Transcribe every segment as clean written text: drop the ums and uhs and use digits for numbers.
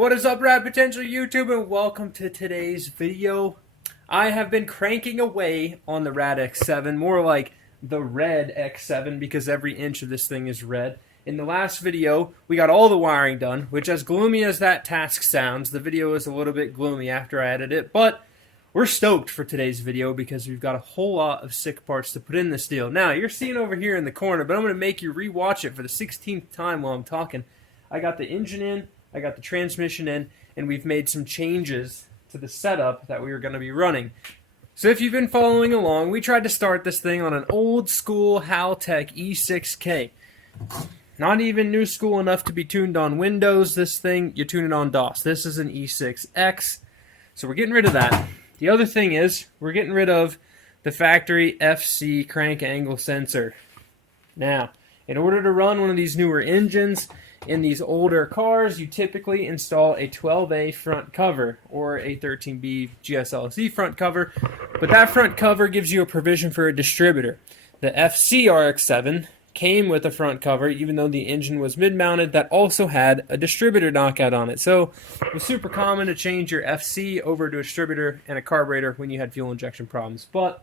What is up, Rad Potential YouTube, and welcome to today's video. I have been cranking away on the RADX7, more like the RADX7, because every inch of this thing is red. In the last video, we got all the wiring done, which, as gloomy as that task sounds, the video is a little bit gloomy after I edit it, but we're stoked for today's video because we've got a whole lot of sick parts to put in this deal. Now, you're seeing over here in the corner, but I'm going to make you re-watch it for the 16th time while I'm talking. I got the engine in, I got the transmission in, and we've made some changes to the setup that we were going to be running. So if you've been following along, we tried to start this thing on an old school Haltech E6K. Not even new school enough to be tuned on Windows. This thing, you tune it on DOS. This is an E6X, so we're getting rid of that. The other thing is, we're getting rid of the factory FC crank angle sensor. Now, in order to run one of these newer engines in these older cars, you typically install a 12A front cover or a 13B GSLC front cover, but that front cover gives you a provision for a distributor. The FC RX7 came with a front cover, even though the engine was mid-mounted, that also had a distributor knockout on it. So it was super common to change your FC over to a distributor and a carburetor when you had fuel injection problems. But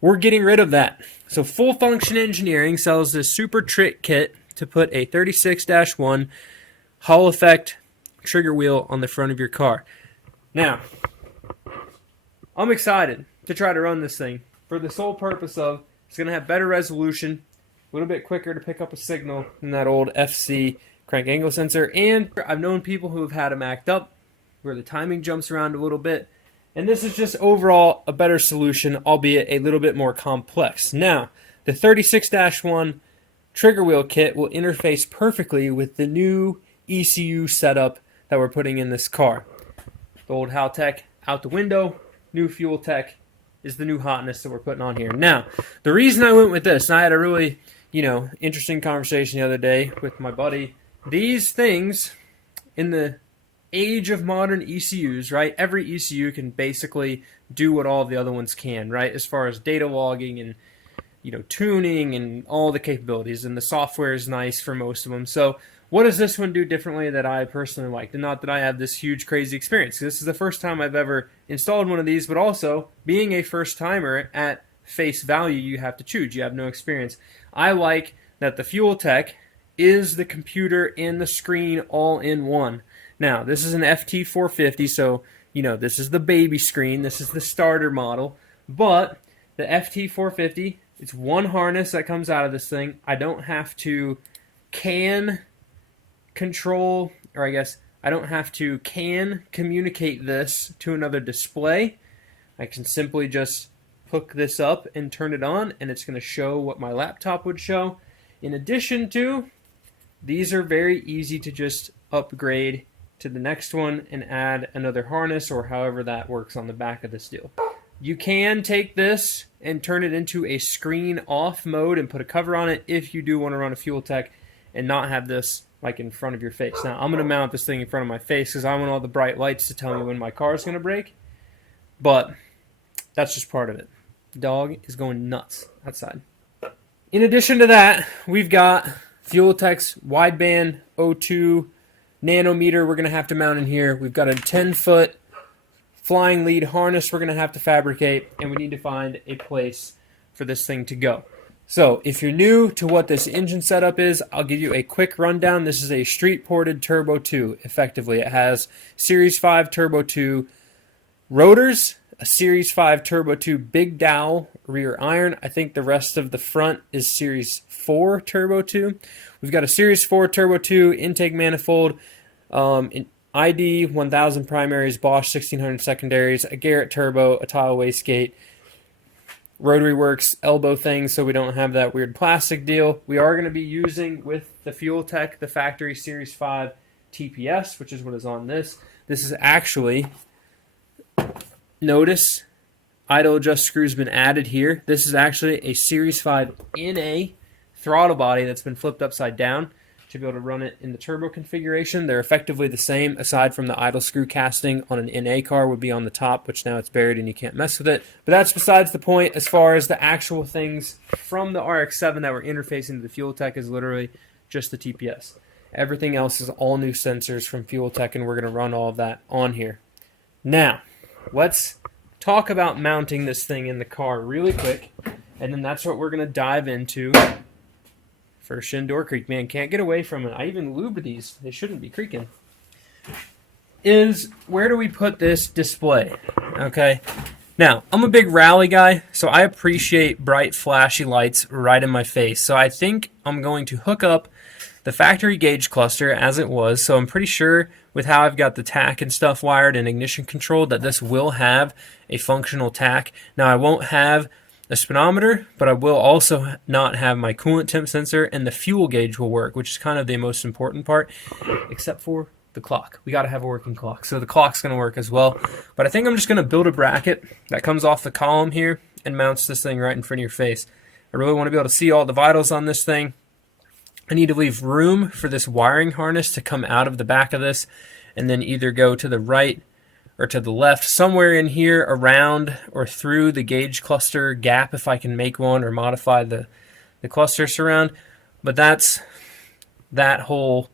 we're getting rid of that. So Full Function Engineering sells this super trick kit to put a 36-1 Hall effect trigger wheel on the front of your car. Now, I'm excited to try to run this thing for the sole purpose of it's going to have better resolution, a little bit quicker to pick up a signal than that old FC crank angle sensor, and I've known people who have had them act up where the timing jumps around a little bit, and this is just overall a better solution, albeit a little bit more complex. Now, the 36-1 trigger wheel kit will interface perfectly with the new ECU setup that we're putting in this car. The old Haltech out the window, new FuelTech is the new hotness that we're putting on here. Now, the reason I went with this, and I had a really interesting conversation the other day with my buddy. These things, in the age of modern ECUs, right? Every ECU can basically do what all the other ones can, right? As far as data logging and tuning and all the capabilities, and the software is nice for most of them. So what does this one do differently that I personally liked? And not that I have this huge crazy experience. This is the first time I've ever installed one of these, but also being a first timer, at face value you have to choose. You have no experience. I like that the FuelTech is the computer and the screen all in one. Now, this is an FT450, so this is the baby screen. This is the starter model. But the FT450, it's one harness that comes out of this thing. I don't have to control, or I guess I don't have to communicate this to another display. I can simply just hook this up and turn it on, and it's going to show what my laptop would show. In addition to, these are very easy to just upgrade to the next one and add another harness, or however that works on the back of this deal. You can take this and turn it into a screen off mode and put a cover on it if you do want to run a FuelTech and not have this like in front of your face. Now, I'm going to mount this thing in front of my face because I want all the bright lights to tell me when my car is going to break. But that's just part of it. The dog is going nuts outside. In addition to that, we've got FuelTech's wideband O2 nanometer we're going to have to mount in here. We've got a 10-foot flying lead harness we're going to have to fabricate, and we need to find a place for this thing to go. So if you're new to what this engine setup is, I'll give you a quick rundown. This is a street-ported Turbo 2, effectively. It has Series 5 Turbo 2 rotors, a Series 5 Turbo 2 big dowel rear iron. I think the rest of the front is Series 4 Turbo 2. We've got a Series 4 Turbo 2 intake manifold, an ID 1000 primaries, Bosch 1600 secondaries, a Garrett turbo, a tile wastegate, rotary works, elbow things, so we don't have that weird plastic deal. We are going to be using with the FuelTech the factory Series 5 TPS, which is what is on this. This is actually, notice, idle adjust screws been added here. This is actually a Series 5 NA throttle body that's been flipped upside down to be able to run it in the turbo configuration. They're effectively the same, aside from the idle screw casting on an NA car would be on the top, which now it's buried and you can't mess with it. But that's besides the point. As far as the actual things from the RX-7 that we're interfacing to the FuelTech is literally just the TPS. Everything else is all new sensors from FuelTech, and we're going to run all of that on here. Now, let's talk about mounting this thing in the car really quick, and then that's what we're going to dive into. First in door creak. Man, can't get away from it. I even lubed these. They shouldn't be creaking. Is where do we put this display? Okay. Now, I'm a big rally guy, so I appreciate bright, flashy lights right in my face. So I think I'm going to hook up the factory gauge cluster as it was. So I'm pretty sure with how I've got the tach and stuff wired and ignition controlled that this will have a functional tach. Now, I won't have a speedometer, but I will also not have my coolant temp sensor, and the fuel gauge will work, which is kind of the most important part, except for the clock. We got to have a working clock, so the clock's going to work as well. But I think I'm just going to build a bracket that comes off the column here and mounts this thing right in front of your face. I really want to be able to see all the vitals on this thing. I need to leave room for this wiring harness to come out of the back of this and then either go to the right or to the left, somewhere in here around or through the gauge cluster gap if I can make one or modify the cluster surround. But that's that whole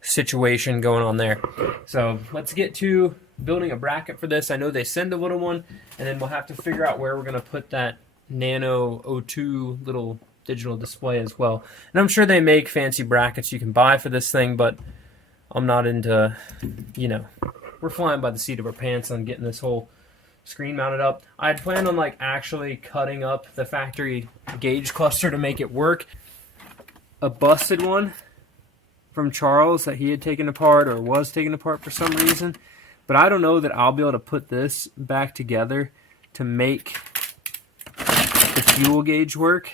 situation going on there. So let's get to building a bracket for this. I know they send a little one, and then we'll have to figure out where we're going to put that Nano O2 little digital display as well. And I'm sure they make fancy brackets you can buy for this thing, but I'm not into, we're flying by the seat of our pants on getting this whole screen mounted up. I had planned on like actually cutting up the factory gauge cluster to make it work. A busted one from Charles that he had taken apart or was taken apart for some reason. But I don't know that I'll be able to put this back together to make the fuel gauge work.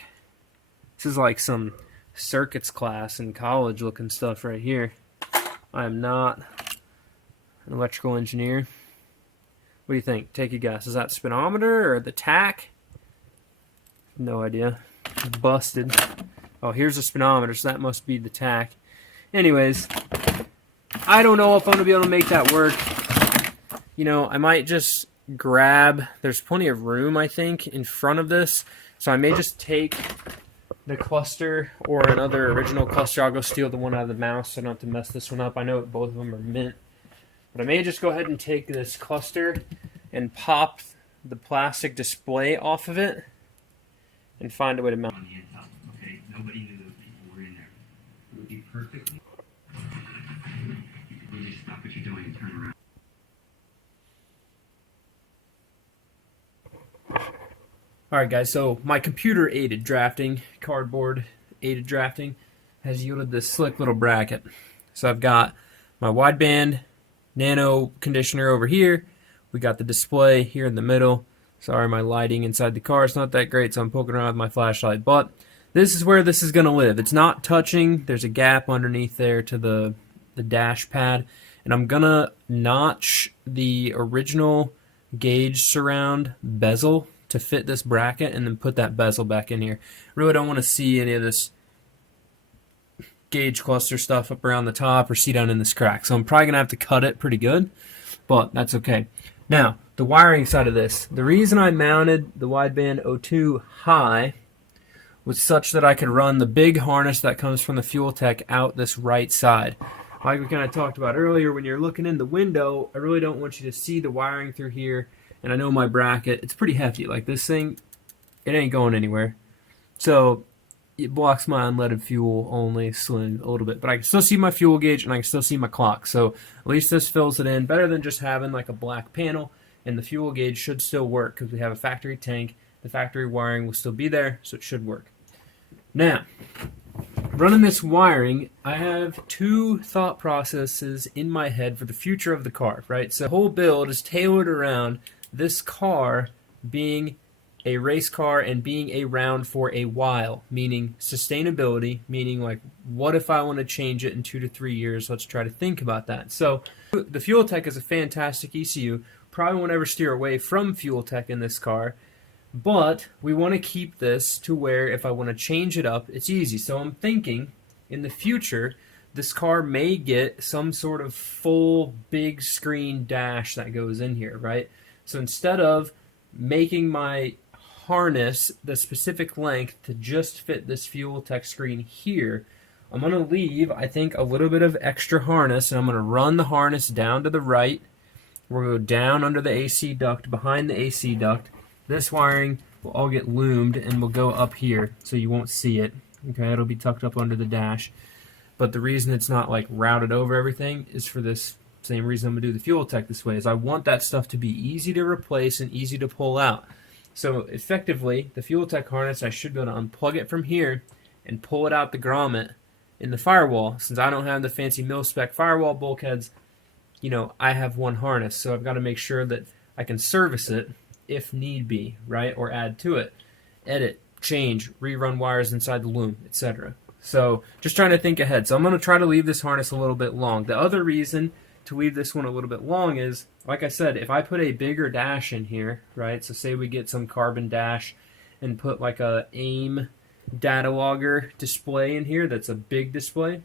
This is like some circuits class in college looking stuff right here. I am not an electrical engineer. What do you think? Take a guess. Is that speedometer or the tach? No idea. Busted. Oh, here's a speedometer, so that must be the tach. Anyways, I don't know if I'm going to be able to make that work. I might just grab, there's plenty of room, I think, in front of this. So I may just take the cluster or another original cluster. I'll go steal the one out of the mouse so I don't have to mess this one up. I know both of them are mint. But I may just go ahead and take this cluster and pop the plastic display off of it and find a way to mount it. Okay, nobody knew those people were in there. It would be perfectly. You could really stop what you're doing and turn around. Alright guys, so my computer aided drafting, cardboard aided drafting, has yielded this slick little bracket. So I've got my wideband nano conditioner over here. We got the display here in the middle. Sorry, my lighting inside the car is not that great, so I'm poking around with my flashlight. But this is where this is going to live. It's not touching. There's a gap underneath there to the dash pad. And I'm going to notch the original gauge surround bezel to fit this bracket and then put that bezel back in here. Really don't want to see any of this gauge cluster stuff up around the top or see down in this crack. So I'm probably going to have to cut it pretty good, but that's okay. Now, the wiring side of this. The reason I mounted the wideband O2 high was such that I could run the big harness that comes from the FuelTech out this right side. Like we kind of talked about earlier, when you're looking in the window, I really don't want you to see the wiring through here. And I know my bracket, it's pretty hefty. Like this thing, it ain't going anywhere. So it blocks my unleaded fuel only sling a little bit. But I can still see my fuel gauge and I can still see my clock. So at least this fills it in better than just having like a black panel. And the fuel gauge should still work because we have a factory tank. The factory wiring will still be there, so it should work. Now, running this wiring, I have two thought processes in my head for the future of the car, right? So the whole build is tailored around this car being a race car and being around for a while, meaning sustainability, meaning like, what if I want to change it in 2 to 3 years? Let's try to think about that. So the FuelTech is a fantastic ECU. Probably won't ever steer away from FuelTech in this car, but we want to keep this to where if I want to change it up, it's easy. So I'm thinking in the future, this car may get some sort of full big screen dash that goes in here, right? So instead of making my harness the specific length to just fit this FuelTech screen here, I'm going to leave, I think, a little bit of extra harness, and I'm going to run the harness down to the right. We'll go down under the AC duct, behind the AC duct. This wiring will all get loomed, and will go up here, so you won't see it. Okay, it'll be tucked up under the dash. But the reason it's not like routed over everything is for this same reason I'm going to do the FuelTech this way, is I want that stuff to be easy to replace and easy to pull out. So effectively, the FuelTech harness, I should be able to unplug it from here and pull it out the grommet in the firewall. Since I don't have the fancy mil-spec firewall bulkheads, you know, I have one harness, so I've got to make sure that I can service it if need be, right? Or add to it, edit, change, rerun wires inside the loom, etc. So just trying to think ahead. So I'm going to try to leave this harness a little bit long. The other reason to leave this one a little bit long is, like I said, if I put a bigger dash in here, right? So say we get some carbon dash and put like a AIM data logger display in here that's a big display,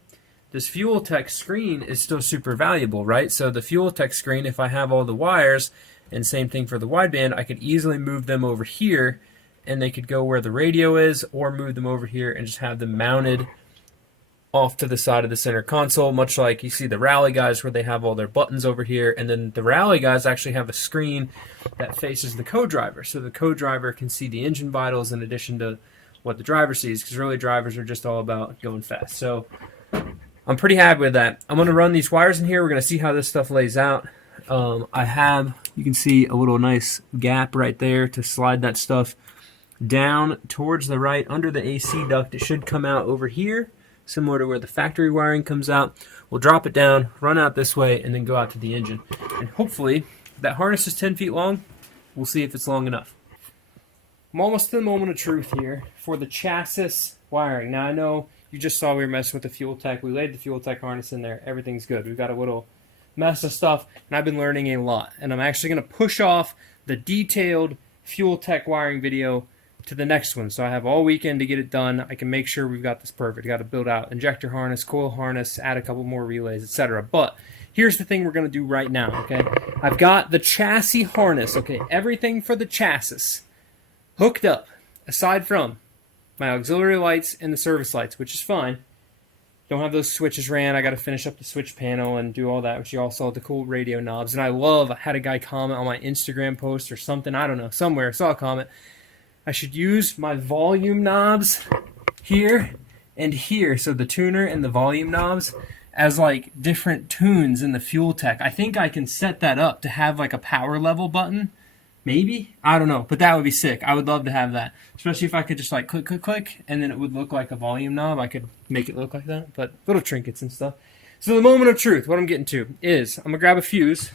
this FuelTech screen is still super valuable, right? So the FuelTech screen, if I have all the wires, and same thing for the wideband, I could easily move them over here, and they could go where the radio is, or move them over here and just have them mounted off to the side of the center console, much like you see the Rally guys where they have all their buttons over here, and then the Rally guys actually have a screen that faces the co-driver, so the co-driver can see the engine vitals in addition to what the driver sees, because really drivers are just all about going fast. So I'm pretty happy with that. I'm going to run these wires in here. We're going to see how this stuff lays out. I have, you can see a little nice gap right there to slide that stuff down towards the right under the AC duct. It should come out over here, similar to where the factory wiring comes out. We'll drop it down, run out this way, and then go out to the engine. And hopefully, that harness is 10 feet long. We'll see if it's long enough. I'm almost to the moment of truth here for the chassis wiring. Now I know you just saw we were messing with the FuelTech. We laid the FuelTech harness in there. Everything's good. We've got a little mess of stuff, and I've been learning a lot. And I'm actually going to push off the detailed FuelTech wiring video to the next one. So I have all weekend to get it done. I can make sure we've got this perfect. Got to build out injector harness, coil harness, add a couple more relays, etc. But here's the thing we're going to do right now, okay? I've got the chassis harness, okay? Everything for the chassis hooked up, aside from my auxiliary lights and the service lights, which is fine. Don't have those switches ran. I got to finish up the switch panel and do all that, which you all saw the cool radio knobs. And I had a guy comment on my Instagram post or something, I don't know, somewhere, I saw a comment. I should use my volume knobs here and here, so the tuner and the volume knobs as like different tunes in the FuelTech. I think I can set that up to have like a power level button. Maybe? I don't know, but that would be sick. I would love to have that, especially if I could just like click, click, click, and then it would look like a volume knob. I could make it look like that, but little trinkets and stuff. So the moment of truth, what I'm getting to is I'm going to grab a fuse,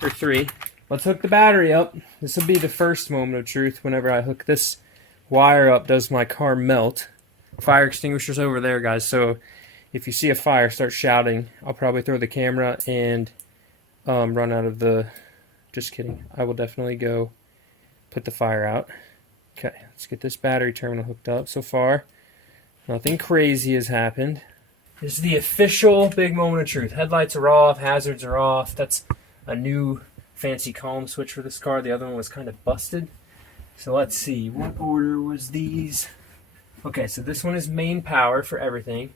or 3. Let's hook the battery up. This will be the first moment of truth. Whenever I hook this wire up, does my car melt? Fire extinguisher's over there, guys, so if you see a fire, start shouting. I'll probably throw the camera and run out of the... Just kidding. I will definitely go put the fire out. Okay, let's get this battery terminal hooked up. So far, nothing crazy has happened. This is the official big moment of truth. Headlights are off, hazards are off. That's a new fancy column switch for this car. The other one was kind of busted. So let's see, what order was these? Okay, so this one is main power for everything.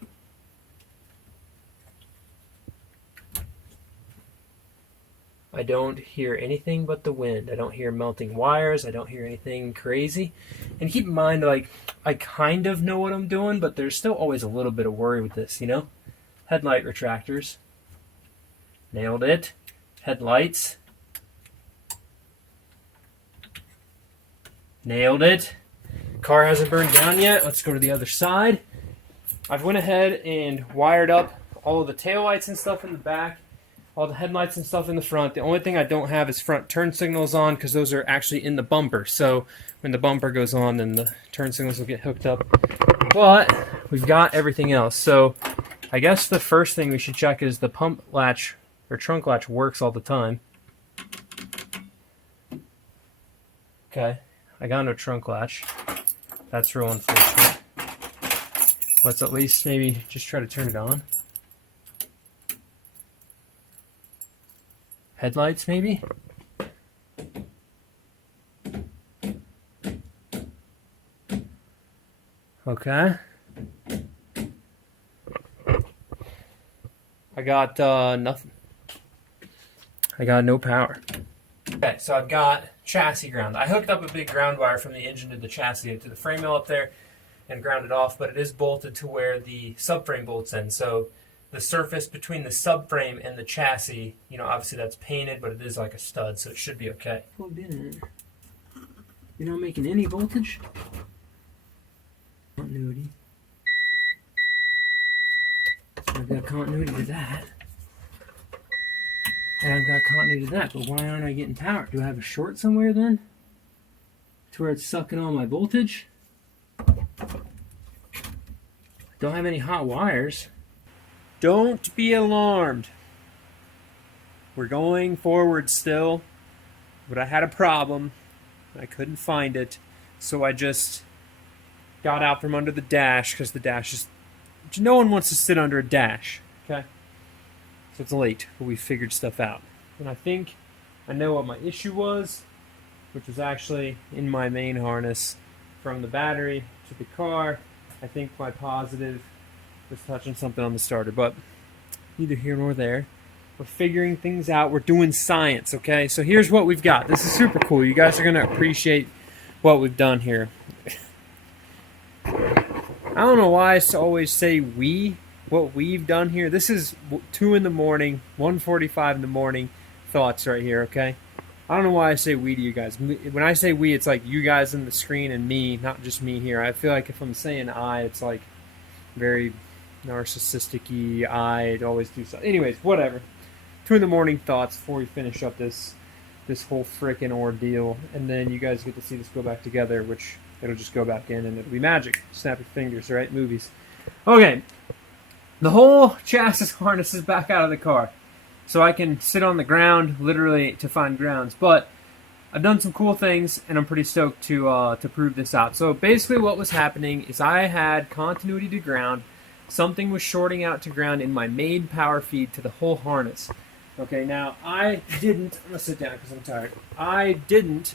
I don't hear anything but the wind. I don't hear melting wires. I don't hear anything crazy. And keep in mind, like, I kind of know what I'm doing, but there's still always a little bit of worry with this, you know? Headlight retractors. Nailed it. Headlights. Nailed it. Car hasn't burned down yet. Let's go to the other side. I've went ahead and wired up all of the taillights and stuff in the back. All the headlights and stuff in the front. The only thing I don't have is front turn signals on, because those are actually in the bumper. So when the bumper goes on, then the turn signals will get hooked up. But we've got everything else. So I guess the first thing we should check is the pump latch or trunk latch works all the time. Okay, I got no trunk latch. That's real unfortunate. Let's at least maybe just try to turn it on. Headlights, maybe? Okay. got nothing. I got no power. Okay, so I've got chassis ground. I hooked up a big ground wire from the engine to the chassis to the frame rail up there and ground it off, but it is bolted to where the subframe bolts in. So the surface between the subframe and the chassis, you know, obviously that's painted, but it is like a stud, so it should be okay. Plugged in there. You're not making any voltage? Continuity. So I've got continuity to that. And I've got continuity to that, but why aren't I getting power? Do I have a short somewhere then? To where it's sucking all my voltage? Don't have any hot wires. Don't be alarmed. We're going forward still, but I had a problem. I couldn't find it, so I just got out from under the dash, because the dash is... No one wants to sit under a dash, okay? So it's late, but we figured stuff out. And I think I know what my issue was, which was actually in my main harness from the battery to the car. I think my positive was touching something on the starter, but neither here nor there. We're figuring things out. We're doing science, okay? So here's what we've got. This is super cool. You guys are going to appreciate what we've done here. I don't know why I always say we, what we've done here. This is 2 in the morning, 1:45 in the morning thoughts right here, okay? I don't know why I say we to you guys. When I say we, it's like you guys in the screen and me, not just me here. I feel like if I'm saying I, it's like very narcissistic-y. I'd always do something. Anyways, whatever. 2 in the morning thoughts before we finish up this whole frickin' ordeal. And then you guys get to see this go back together, which it'll just go back in and it'll be magic. Snap your fingers, right? Movies. Okay. The whole chassis harness is back out of the car. So I can sit on the ground, literally, to find grounds. But I've done some cool things, and I'm pretty stoked to prove this out. So basically what was happening is I had continuity to ground. Something was shorting out to ground in my main power feed to the whole harness. Okay, now I didn't, I'm going to sit down because I'm tired. I didn't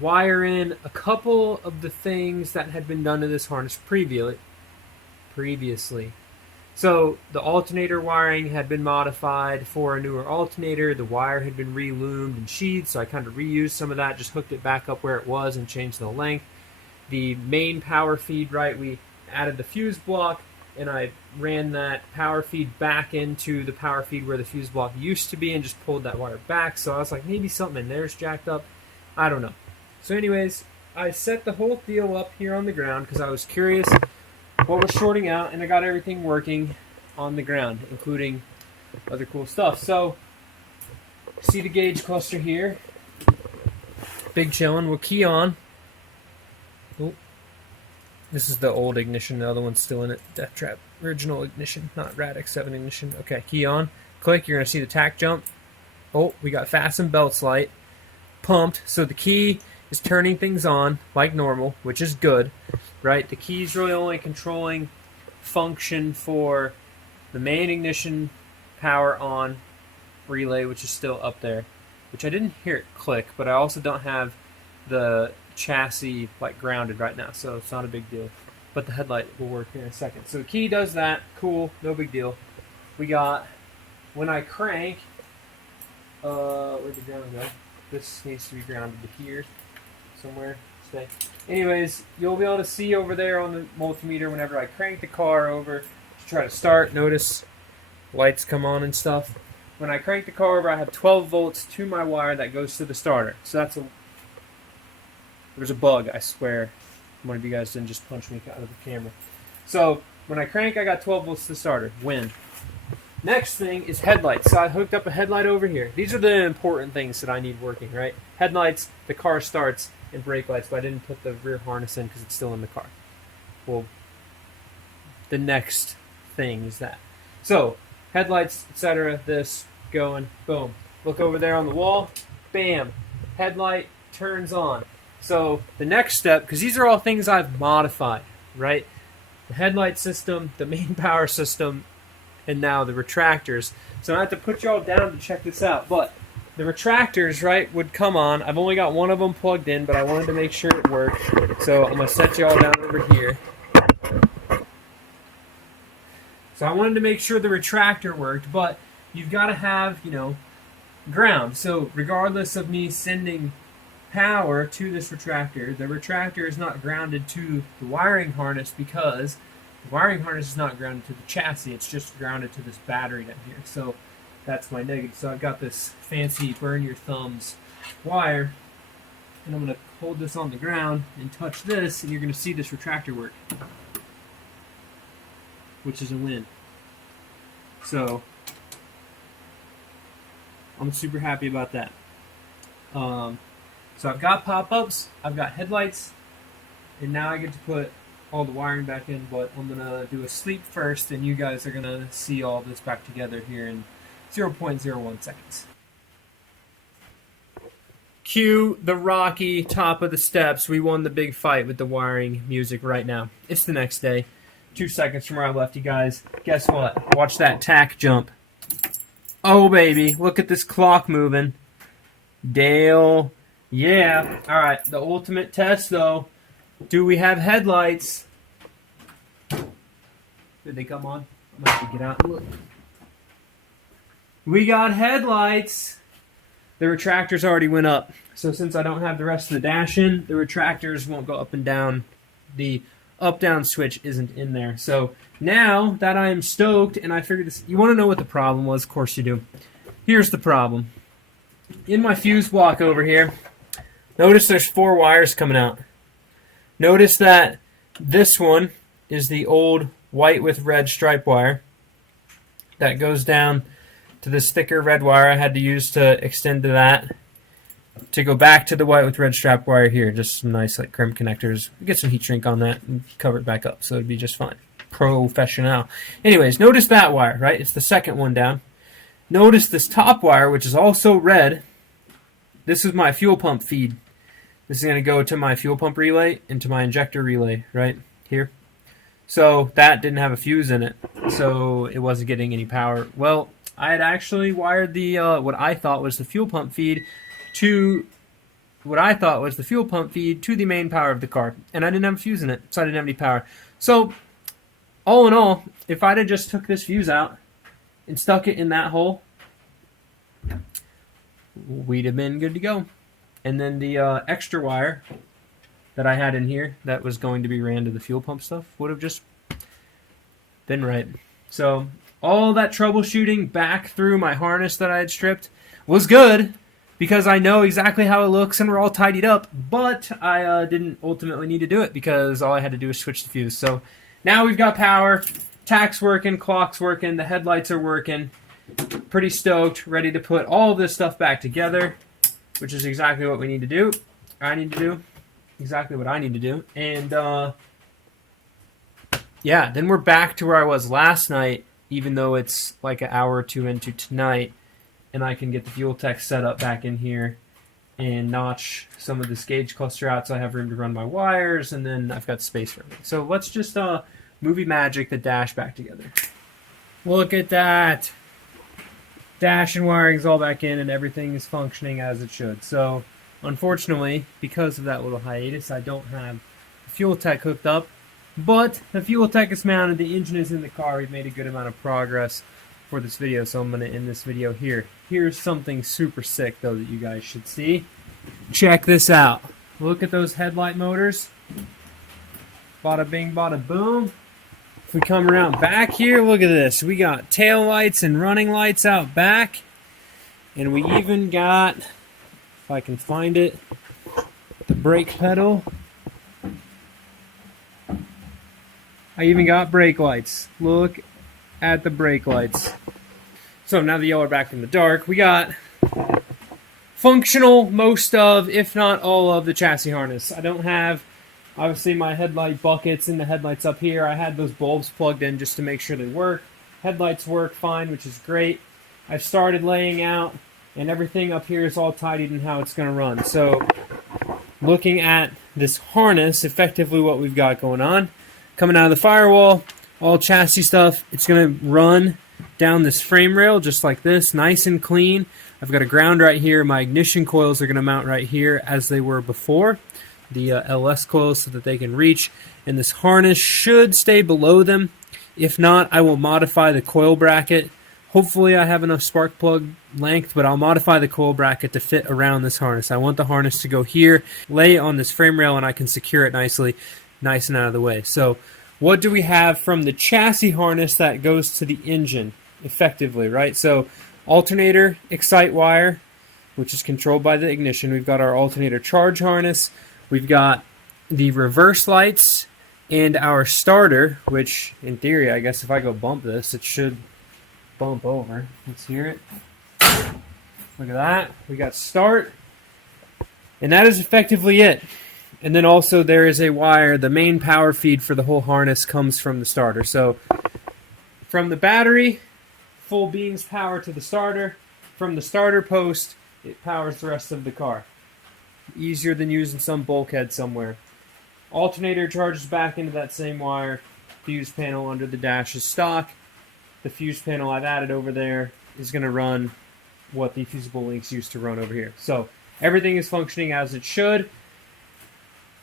wire in a couple of the things that had been done to this harness previously. So the alternator wiring had been modified for a newer alternator. The wire had been re-loomed and sheathed, so I kind of reused some of that, just hooked it back up where it was and changed the length. The main power feed, right, we added the fuse block, and I ran that power feed back into the power feed where the fuse block used to be and just pulled that wire back. So I was like, maybe something in there's jacked up. I don't know. So anyways, I set the whole deal up here on the ground because I was curious what was shorting out, and I got everything working on the ground, including other cool stuff. So, see the gauge cluster here. Big chillin'. We'll key on. Oh, this is the old ignition. The other one's still in it. Death Trap. Original ignition, not RADX7 ignition. Okay, key on. Click. You're going to see the tack jump. Oh, we got fasten belts light. Pumped. So the key is turning things on like normal, which is good, right? The key's really only controlling function for the main ignition power on relay, which is still up there, which I didn't hear it click, but I also don't have the chassis like grounded right now, so it's not a big deal. But the headlight will work here in a second. So the key does that. Cool, no big deal. We got, when I crank, where'd the ground go? This needs to be grounded to here somewhere. Stay. Anyways, you'll be able to see over there on the multimeter whenever I crank the car over to try to start. Notice lights come on and stuff. When I crank the car over, I have 12 volts to my wire that goes to the starter. So that's there's a bug, I swear. One of you guys didn't just punch me out of the camera. So when I crank, I got 12 volts to the starter. Win. Next thing is headlights. So I hooked up a headlight over here. These are the important things that I need working, right? Headlights, the car starts, and brake lights, but I didn't put the rear harness in because it's still in the car. Well, the next thing is that. So, headlights, etc., this, going, boom. Look over there on the wall, bam, headlight turns on. So, the next step, because these are all things I've modified, right? The headlight system, the main power system, and now the retractors. So I have to put y'all down to check this out, but the retractors, right, would come on. I've only got one of them plugged in, but I wanted to make sure it worked. So I'm going to set you all down over here. So I wanted to make sure the retractor worked, but you've got to have, you know, ground. So regardless of me sending power to this retractor, the retractor is not grounded to the wiring harness because the wiring harness is not grounded to the chassis. It's just grounded to this battery down here. So that's my negative. So I've got this fancy burn your thumbs wire, and I'm going to hold this on the ground and touch this, and you're going to see this retractor work, which is a win. So I'm super happy about that. So I've got pop-ups, I've got headlights, and now I get to put all the wiring back in, but I'm going to do a sleep first, and you guys are going to see all this back together here in 0.01 seconds. Cue the rocky top of the steps. We won the big fight with the wiring music right now. It's the next day. 2 seconds from where I left you guys. Guess what? Watch that tack jump. Oh, baby. Look at this clock moving. Dale. Yeah. All right. The ultimate test, though. Do we have headlights? Did they come on? I'm going to have to get out and look. We got headlights. The retractors already went up. So since I don't have the rest of the dash in, the retractors won't go up and down. The up-down switch isn't in there. So now that I am stoked and I figured this, you want to know what the problem was? Of course you do. Here's the problem. In my fuse block over here, notice there's 4 wires coming out. Notice that this one is the old white with red stripe wire that goes down to this thicker red wire I had to use to extend to that to go back to the white with red strap wire here. Just some nice like crimp connectors. Get some heat shrink on that and cover it back up so it'd be just fine. Professional. Anyways, notice that wire, right? It's the second one down. Notice this top wire, which is also red. This is my fuel pump feed. This is going to go to my fuel pump relay and to my injector relay right here. So that didn't have a fuse in it, so it wasn't getting any power. Well, I had actually wired the what I thought was the fuel pump feed to the main power of the car, and I didn't have a fuse in it, so I didn't have any power. So all in all, if I'd have just took this fuse out and stuck it in that hole, we'd have been good to go. And then the extra wire that I had in here that was going to be ran to the fuel pump stuff would have just been right. So all that troubleshooting back through my harness that I had stripped was good because I know exactly how it looks and we're all tidied up, but I didn't ultimately need to do it because all I had to do was switch the fuse. So now we've got power, tack's working, clock's working, the headlights are working. Pretty stoked, ready to put all this stuff back together, which is exactly what we need to do. I need to do exactly what I need to do. And yeah, then we're back to where I was last night, even though it's like an hour or two into tonight, and I can get the FuelTech setup back in here and notch some of this gauge cluster out so I have room to run my wires, and then I've got space for everything. So let's just movie magic the dash back together. Look at that. Dash and wiring's all back in and everything is functioning as it should. So unfortunately, because of that little hiatus, I don't have the FuelTech hooked up, but the FuelTech is mounted, the engine is in the car. We've made a good amount of progress for this video, so I'm going to end this video here. Here's something super sick though that you guys should see. Check this out. Look at those headlight motors. Bada bing, bada boom. If we come around back here, look at this. We got tail lights and running lights out back. And we even got, if I can find it, the brake pedal. I even got brake lights. Look at the brake lights. So now that y'all are back in the dark, we got functional most of, if not all of, the chassis harness. I don't have, obviously, my headlight buckets and the headlights up here. I had those bulbs plugged in just to make sure they work. Headlights work fine, which is great. I've started laying out, and everything up here is all tidied in how it's going to run. So looking at this harness, effectively what we've got going on, coming out of the firewall, all chassis stuff, it's going to run down this frame rail just like this, nice and clean. I've got a ground right here. My ignition coils are going to mount right here as they were before, the LS coils, so that they can reach, and this harness should stay below them. If not, I will modify the coil bracket. Hopefully I have enough spark plug length, but I'll modify the coil bracket to fit around this harness. I want the harness to go here, lay it on this frame rail, and I can secure it nicely, nice and out of the way. So what do we have from the chassis harness that goes to the engine effectively, right? So alternator excite wire, which is controlled by the ignition. We've got our alternator charge harness. We've got the reverse lights and our starter, which in theory, I guess if I go bump this, it should bump over. Let's hear it. Look at that. We got start. And that is effectively it. And then also there is a wire. The main power feed for the whole harness comes from the starter. So from the battery, full beams power to the starter. From the starter post, it powers the rest of the car. Easier than using some bulkhead somewhere. Alternator charges back into that same wire. Fuse panel under the dash is stock. The fuse panel I've added over there is going to run what the fusible links used to run over here. So everything is functioning as it should.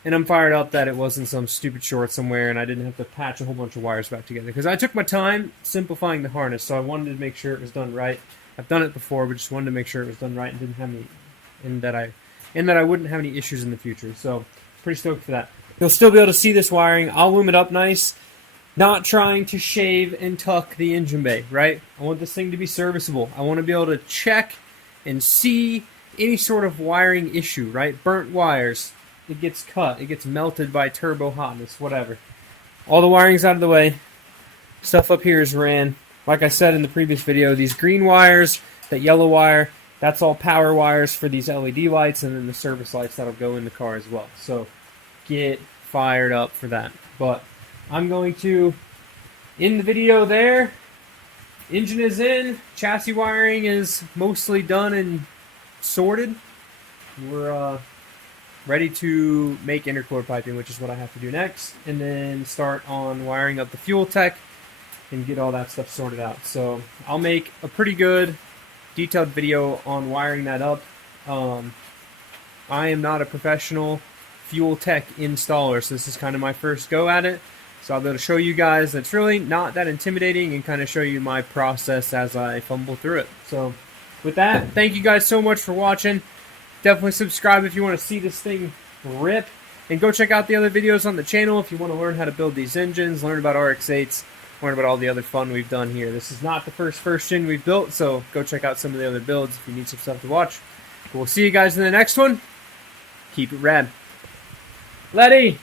And I'm fired up that it wasn't some stupid short somewhere and I didn't have to patch a whole bunch of wires back together. Because I took my time simplifying the harness, so I wanted to make sure it was done right. I've done it before, but just wanted to make sure it was done right and didn't have any, and that I wouldn't have any issues in the future. So pretty stoked for that. You'll still be able to see this wiring. I'll loom it up nice. Not trying to shave and tuck the engine bay, right? I want this thing to be serviceable. I want to be able to check and see any sort of wiring issue, right? Burnt wires, it gets cut, it gets melted by turbo hotness, whatever. All the wiring's out of the way. Stuff up here is ran. Like I said in the previous video, these green wires, that yellow wire, that's all power wires for these LED lights, and then the service lights that'll go in the car as well. So get fired up for that. But I'm going to end the video there. Engine is in. Chassis wiring is mostly done and sorted. We're ready to make intercooler piping, which is what I have to do next. And then start on wiring up the FuelTech and get all that stuff sorted out. So I'll make a pretty good detailed video on wiring that up. I am not a professional FuelTech installer, so this is kind of my first go at it. So I'll be able to show you guys that's really not that intimidating and kind of show you my process as I fumble through it. So with that, thank you guys so much for watching. Definitely subscribe if you want to see this thing rip. And go check out the other videos on the channel if you want to learn how to build these engines, learn about RX-8s, learn about all the other fun we've done here. This is not the first gen we've built, so go check out some of the other builds if you need some stuff to watch. But we'll see you guys in the next one. Keep it rad. Letty!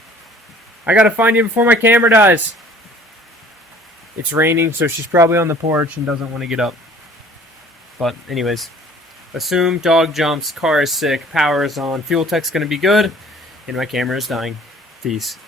I gotta find you before my camera dies. It's raining, so she's probably on the porch and doesn't want to get up. But anyways, assume dog jumps, car is sick, power is on, FuelTech's gonna be good, and my camera is dying. Peace.